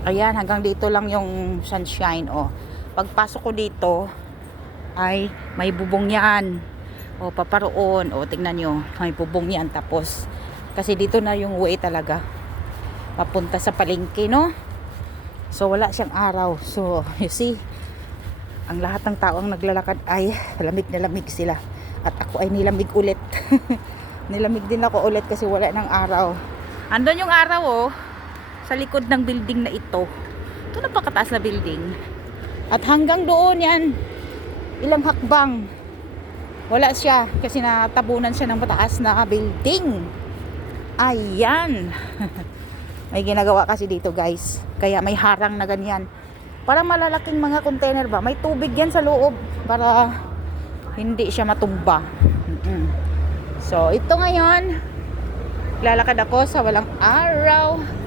Ayan, hanggang dito lang yung sunshine. Oh. Pagpasok ko dito, ay may bubong yan. O, paparoon. O, tingnan nyo. May bubong yan. Tapos, kasi dito na yung way talaga. Papunta sa palengke, no? So, wala siyang araw. So, you see, ang lahat ng tao ang naglalakad ay lamig na lamig sila. At ako ay nilamig ulit. nilamig din ako ulit kasi wala ng araw. Andun yung araw, oh sa likod ng building na ito. Ito napakataas na building. At hanggang doon yan, ilang hakbang. Wala siya kasi natabunan siya ng mataas na building. Ayan. may ginagawa kasi dito guys. Kaya may harang na ganyan. Para malalaking mga container ba? May tubig yan sa loob para hindi siya matumba. So, ito ngayon, lalakad ako sa walang araw.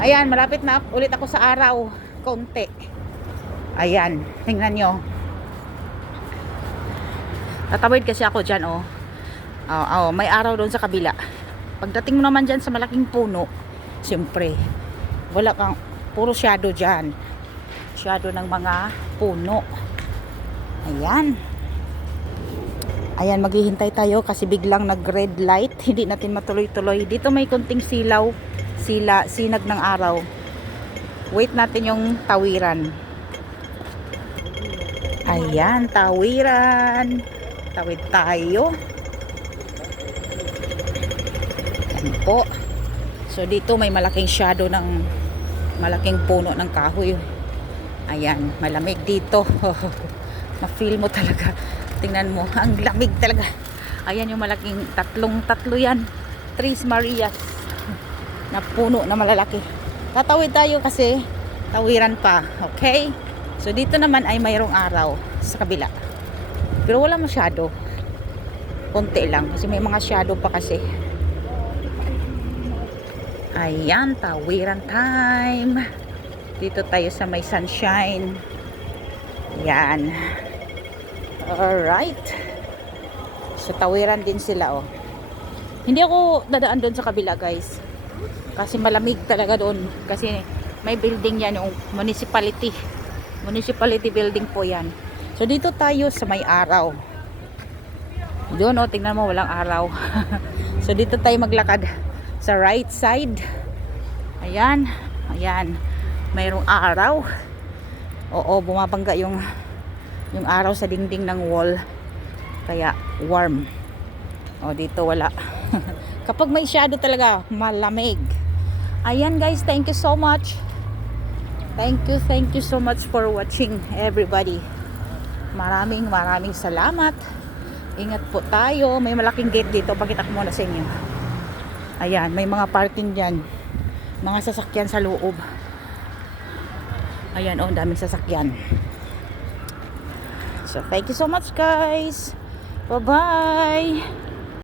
Ayan, malapit na ulit ako sa araw. Konti. Ayan, tingnan nyo. Tatawid kasi ako dyan, oh. Oh, oh, may araw doon sa kabila. Pagdating mo naman dyan sa malaking puno, siyempre, wala kang, puro shadow dyan. Shadow ng mga puno. Ayan. Ayan, maghihintay tayo kasi biglang nag-red light. Hindi natin matuloy-tuloy. Dito may kunting silaw sila, sinag ng araw. Wait natin yung tawiran. Ayan, tawiran. Tawid tayo. Yan po. So dito may malaking shadow ng malaking puno ng kahoy. Ayan, malamig dito. Ma-feel mo talaga. Tingnan mo, ang lamig talaga. Ayan yung malaking tatlong tatlo yan. Tres Marias na puno na malalaki. Tatawid tayo kasi tawiran pa. Okay? So dito naman ay mayroong araw sa kabila. Pero wala masyado. Konti lang kasi may mga shadow pa kasi. Ayan, tawiran time. Dito tayo sa may sunshine. Yan. Alright. So tawiran din sila oh. Hindi ako dadaan doon sa kabila guys kasi malamig talaga doon. Kasi may building yan yung municipality. Municipality building po yan. So dito tayo sa may araw. Doon o tingnan mo walang araw. So dito tayo maglakad sa right side. Ayan ayan. Mayroong araw. Oo bumabangga yung yung araw sa dingding ng wall. Kaya warm. O dito wala. Kapag may shadow talaga malamig Ayan guys, thank you so much. Thank you, thank you so much for watching everybody. Maraming maraming salamat. Ingat po tayo. May malaking gate dito. Pakita ko muna sa inyo. Ayan, may mga parking dyan. Mga sasakyan sa loob. Ayan, oh, daming sasakyan. So, thank you so much guys. Bye-bye.